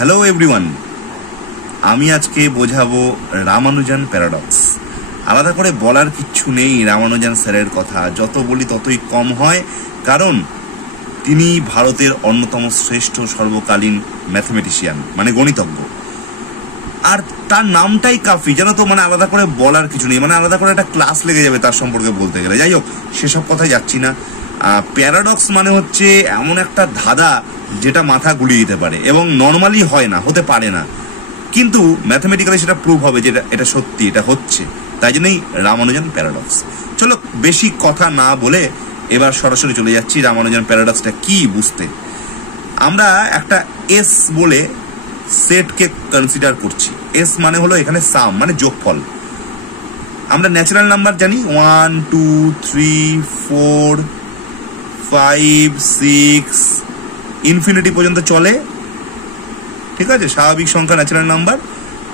Hello everyone, আমি আজকে বোঝাবো রামানুজান প্যারাডক্স। আলাদা করে বলার কিচ্ছু নেই রামানুজান স্যারের কথা, যত বলি ততই কম হয়, কারণ তিনি ভারতের অন্যতম শ্রেষ্ঠ সর্বকালীন ম্যাথমেটিশিয়ান, মানে গণিতজ্ঞ। আর তার নামটাই কাফি, জানো তো, মানে আলাদা করে বলার কিছু নেই, মানে আলাদা করে একটা ক্লাস লেগে যাবে তার সম্পর্কে বলতে গেলে। যাই হোক, সেসব কথায় যাচ্ছি না। প্যারাডক্স মানে হচ্ছে এমন একটা ধাঁধা যেটা মাথা গুলিয়ে দিতে পারে এবং নর্মালি হয় না, হতে পারে না, কিন্তু ম্যাথমেটিক্যালি সেটা প্রুভ হবে যে এটা সত্যি, এটা হচ্ছে। তাই জন্যই রামানুজান প্যারাডক্স। চলো বেশি কথা না বলে এবার সরাসরি চলে যাচ্ছি রামানুজান প্যারাডক্সটা কি বুঝতে। আমরা একটা এস বলে সেটকে কনসিডার করছি। এস মানে হলো এখানে সাম, মানে যোগফল। আমরা ন্যাচারাল নাম্বার জানি 1 2 3 4 5 6 ইনফিনিটি পর্যন্ত চলে, ঠিক আছে? স্বাভাবিক সংখ্যা ন্যাচারাল নাম্বার,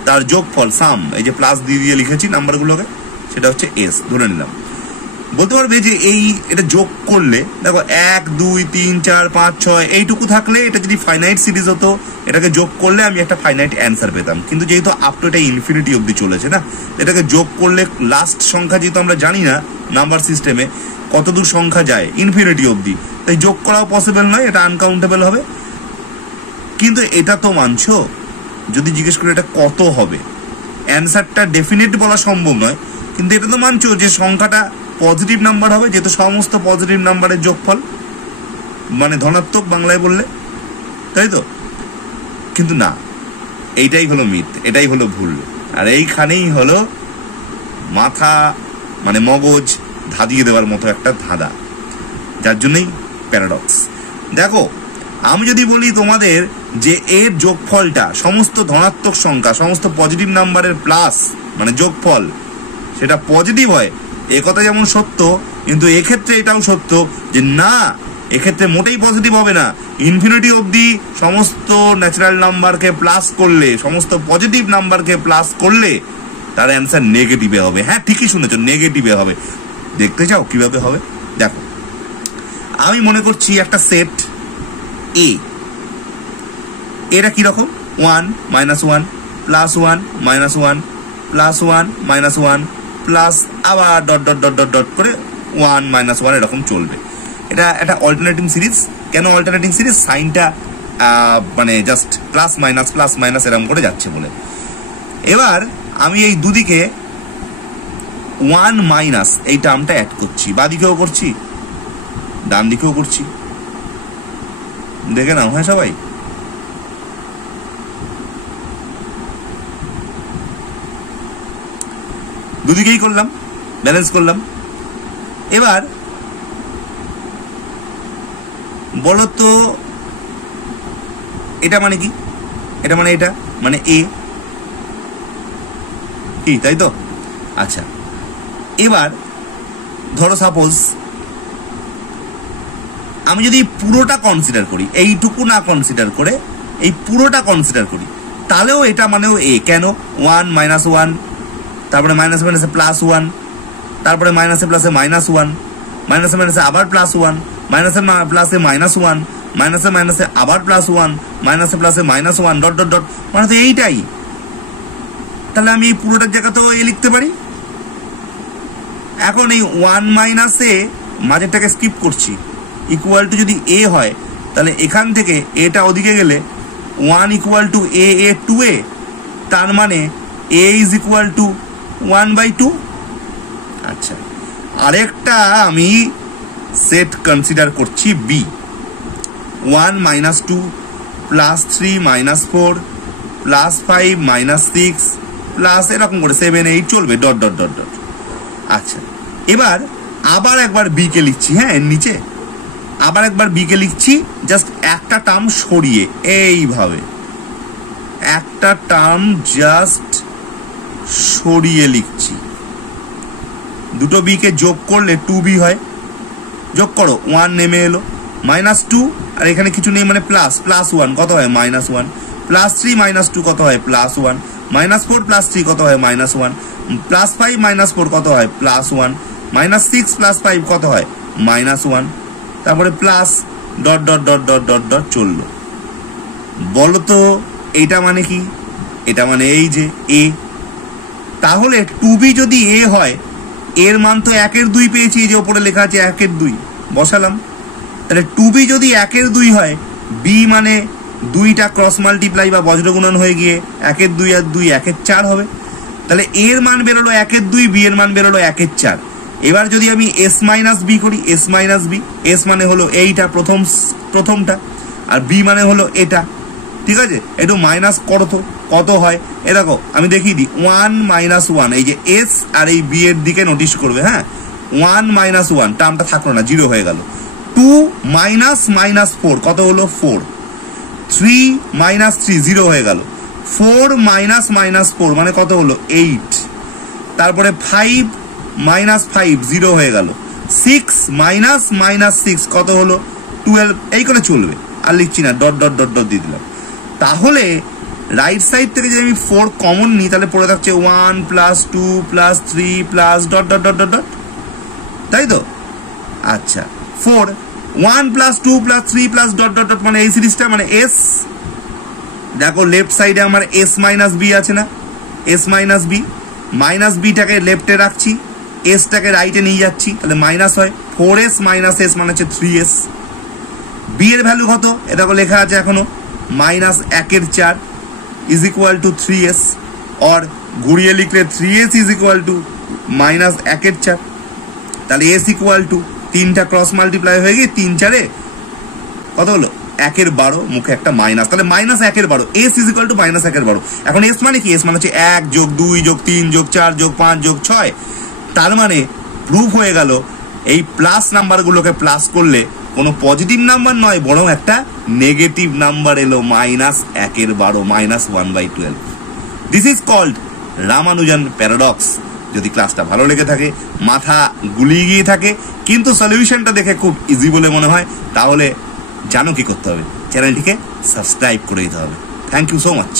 তার যোগফল সাম, এই যে প্লাস দিয়ে লিখেছি নাম্বারগুলোকে, সেটা হচ্ছে এস ধরে নিলাম। বলতে পারবে যে এটা যোগ করলে দেখো 1 2 3 4 5 6 এইটুকু থাকলে এটা যদি ফাইনাইট সিরিজ হতো, এটাকে যোগ করলে আমি একটা ফাইনাইট অ্যান্সার পেতাম। কিন্তু যেহেতু আপ টু এটা ইনফিনিটি অব্দি চলেছে না, এটাকে যোগ করলে লাস্ট সংখ্যা যেহেতু আমরা জানি না নাম্বার সিস্টেমে কতদূর সংখ্যা যায়, ইনফিনিটি অব্দি, তাই যোগ করাও পসিবল নয়, এটা আনকাউন্টেবল হবে। কিন্তু এটা তো মানছো, যদি জিজ্ঞেস করি এটা কত হবে, অ্যান্সারটা ডেফিনেট বলা সম্ভব নয়, কিন্তু এটা তো মানছো যে সংখ্যাটা পজিটিভ নাম্বার হবে, যেহেতু সমস্ত পজিটিভ নাম্বারের যোগফল, মানে ধনাত্মক বাংলায় বললে, তাই তো? কিন্তু না, এইটাই হলো মিথ, এটাই হলো ভুল। আর এইখানেই হলো মাথা, মানে মগজ ধাঁধিয়ে দেওয়ার মতো একটা ধাঁধা, যার জন্যই প্যারাডক্স। দেখো, আমি যদি বলি তোমাদের যে এর যোগফলটা সমস্ত ধনাত্মক সংখ্যা, সমস্ত পজিটিভ নাম্বারের প্লাস, মানে যোগফল, সেটা পজিটিভ হয়, এ কথা যেমন সত্য, কিন্তু এক্ষেত্রে এটাও সত্য যে না, এক্ষেত্রে মোটেই পজিটিভ হবে না। ইনফিনিটি অবধি সমস্ত ন্যাচারাল নাম্বারকে প্লাস করলে, সমস্ত পজিটিভ নাম্বারকে প্লাস করলে তার অ্যান্সার নেগেটিভে হবে। হ্যাঁ, ঠিকই শুনেছো, নেগেটিভে হবে। দেখতে চাও কিভাবে হবে? দেখো, আমি মনে করছি একটা সেট এ, এটা কিরকম 1 -1 +1 -1 +1 -1 প্লাস আবার dot dot dot dot dot করে 1 -1 এরকম চলবে। এটা একটা অল্টারনেটিং সিরিজ। কেন অল্টারনেটিং সিরিজ? সাইনটা মানে জাস্ট প্লাস মাইনাস এরকম করে যাচ্ছে বলে। এবার আমি এই দুদিকে 1 - এই টার্মটা অ্যাড করছি, বাদিকেও করছি ডান দিকেও করছি, দেখে নাও। হ্যাঁ সবাই, দুদিকেই করলাম, ব্যালেন্স করলাম। এবার বলো তো এটা মানে কি? এটা মানে এটা মানে এ কি, তাই তো? আচ্ছা, এবার ধরো সাপোজ আমি যদি পুরোটা কনসিডার করি, এইটুকু না কনসিডার করে এই পুরোটা কনসিডার করি, তাহলেও এটা মানেও এ। কেন? 1 -1, তারপরে মাইনাসে মাইনাসে +1, তারপরে মাইনাসে প্লাসে -1, মাইনাসে মাইনাসে আবার +1, মাইনাসে প্লাসে -1, মাইনাসে মাইনাসে আবার +1, মাইনাসে প্লাসে -1, ডট ডট ডট, মানে তো এইটাই। তাহলে আমি এই পুরোটার জায়গাতেও এ লিখতে পারি। এখন এই 1 - এ মাঝেরটাকে স্কিপ করছি, ইকুয়াল টু যদি এ হয়, তাহলে এখান থেকে এটা ওদিকে গেলে 1 = a 2a, তার মানে a = 1/2। আচ্ছা, আরেকটা আমি সেট কনসিডার করছি বি, 1 - 2 +3 - 4 +5 - 6 প্লাস এরকম করে 7 8 চলবে, ডট ডট ডট ডট। আচ্ছা, এবার আবার একবার বি কে লিখছি। হ্যাঁ, এর নিচে আবার একবার বি কে লিখছি, জাস্ট একটা টার্ম সরিয়ে, এইভাবে একটা টার্ম জাস্ট সরিয়ে লিখছি। দুটো বি কে যোগ করলে 2b হয়। যোগ করো, 1 নেমে এলো, -2 আর এখানে কিছু নেই, মানে +1 কত হয়? -1, +3 - 2 কত হয়? +1, -4 + 3 কত হয়? -1, +5 - 4 কত হয়? +1, -6 + 5 কত হয়? -1, তারপরে plus dot dot dot dot dot dot চললো। বলো তো এটা মানে কি, এটা মানে এই যে a, তাহলে 2b যদি a হয় এর মান তো 1/2 পেয়েছি, এই যে উপরে লেখা আছে 1/2 বসালাম। তাহলে 2b যদি 1/2 হয়, b মানে 2টা ক্রস মাল্টিপ্লাই বা বজ্রগুণন হয়ে গিয়ে 1/2 আর 2 1/4 হবে। তাহলে এর মান বেরোলো 1/2, b এর মান বেরোলো 1/4। এবার যদি আমি s মাইনাস b করি, s মাইনাস b, s মানে হলো এইটা প্রথমটা, আর b মানে হলো এটা, ঠিক আছে। একটু মাইনাস করো তো কত হয়, এ দেখো আমি দেখিয়ে দিই। 1 - 1, এই যে s আর এই b এর দিকে নোটিশ করবে, হ্যাঁ। 1 - 1 টার্মটা থাকলো না, 0 হয়ে গেল। 2 - -4 কত হলো 4। 3 - 3 0 হয়ে গেল। 4 - -4 মানে কত হলো 8। তারপরে 5 - 5 0 হয়ে গেল। 6 - -6 কত হলো 12। এই করে চলবে, আর লিখছি না, ডট ডট ডট ডট দিয়ে দিলাম। তাহলে রাইট সাইড থেকে যদি আমি 4 কমন নিই, তাহলে পড়ে থাকছে 1 + 2 + 3 + dot dot dot dot dot, তাই তো? আচ্ছা, 4 1 + 2 + 3 + ডট ডট ডট মানে এই সিরিজটা, মানে s। দেখো লেফট সাইডে আমার s মাইনাস b আছে না, s মাইনাস b, মাইনাস বিটাকে লেফটে রাখছি, এসটাকে রাইটে নিয়ে যাচ্ছি, তাহলে মাইনাস হয়। 4s - s মানে হচ্ছে 3s। b এর ভ্যালু কত, এটা লেখা আছে এখনো, -1/4 = 3s, और ঘুরিয়ে লিখলে 3s = -1/4। তাহলে s = 3টা ক্রস মাল্টিপ্লাই হয়ে গিয়ে 3 4 কত হলো 1/12, মুখে একটা মাইনাস, তাহলে -1/12, s = -1/12। এখন s মানে কি, s মানে হচ্ছে 1 + 2 + 3 + 4 + 5 + 6। তার মানে প্রুফ হয়ে গেল এই প্লাস নাম্বারগুলোকে প্লাস করলে কোনো পজিটিভ নাম্বার নয়, বরং একটা নেগেটিভ নাম্বার এলো, -1/12, -1/12। This is called Ramanujan paradox. যদি ক্লাসটা ভালো লেগে থাকে, মাথা গুলিয়ে গিয়ে থাকে, কিন্তু সলিউশনটা দেখে খুব ইজি বলে মনে হয়, তাহলে জানো কি করতে হবে, চ্যানেলটিকে সাবস্ক্রাইব করে দিতে হবে। Thank you so much.